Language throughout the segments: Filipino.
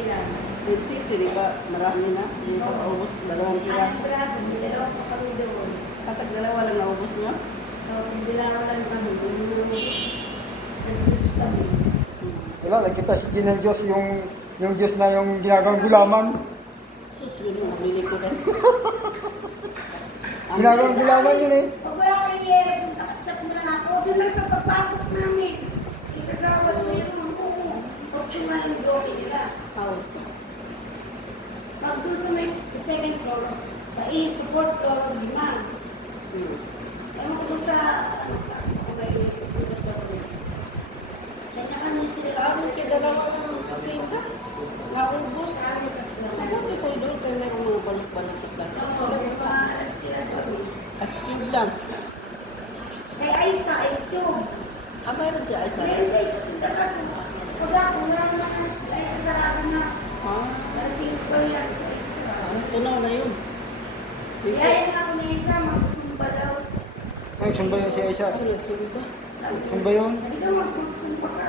Red City, di ba? Marami na. Hindi pa paubos. 2 piraso. Dalawang pa kami doon. Kapag 2 lang naubos nyo? Dalawa lang kami. Nag-juice kami. Wala, nakita si Ginel Diyos yung Diyos na yung ginagawang gulaman. Sus, yun yung nabili ko din. Ginagawang gulaman yun eh. Pag wala ko yung yere, nakaksak mo lang ako. Doon lang sa papasok namin. Ikagawad mo yung mga buko. Optional yung doki nila. How? Pag doon sa may second floor, sa support floor, lima. Ewan ko doon sa, may kanya kami sila. Sabi ka, 2 kapita. Naubos. Sabi ka sa'yo doon, kaya meron mga balik-balik sa klase. Asking lang. Kay Aisa, Ice Cube. Ah, mayroon siya, Isa. May Aisa, Ice Cube. Kasi, wala ko na Aisa sarado na. Ah, Kasi ko yan sa Aisa. tunaw na yun. Kaya yan ako ni Aisa, magsumba daw. Ay, sumba yun siya isa. Ay, nagsulta. Sumba yun. Hindi ka magsumba ka.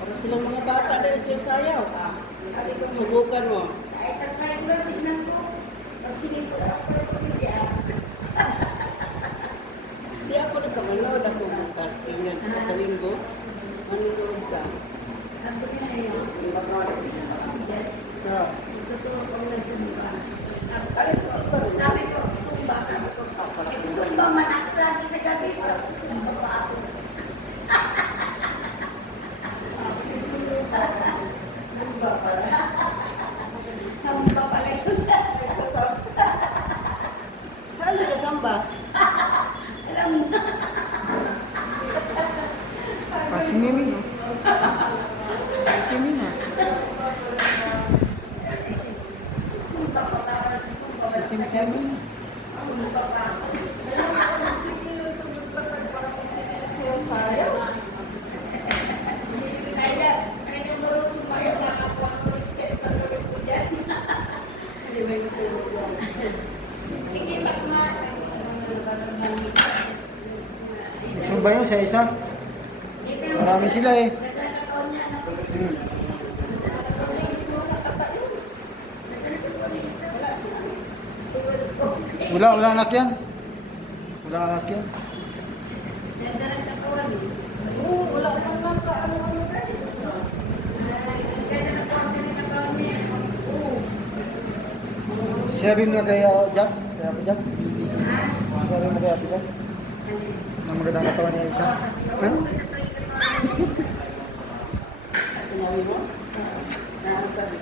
Para silang mga bata dahil siya sayaw. Subukan mo. Kahit ang kayo ba, tignan ko. Pag sinito ako, hindi Hindi ako nagkamanood ako bukas. Tingnan ko sa linggo. Manonood ka. Sabi ko na yun. Ah. Gusto ko kung nagsumba. Alin sa super? Sabi ko, sumba. Sabi ko, sumba man ako lagi sa gabi. Sumba pa ako. Sumba pala. Sumba pala yun. Saan sila samba? Alam mo na. Ah, si Mimi, no? Si Mimi na. Sumba pa para sa sumba. Si Tim Kemi. Sumba pa ako. Sumba yun siya isa. Marami sila eh. Wala anak yan. Wala anak yan. Oo, wala kang lang ka. Ano tayo? Sinabi mo na kay Jack? Kaya po Jack? Sinabi mo kay Ate Jack? Na magandang katawan niya isa? Ha? Sinabi mo? Nakasabi.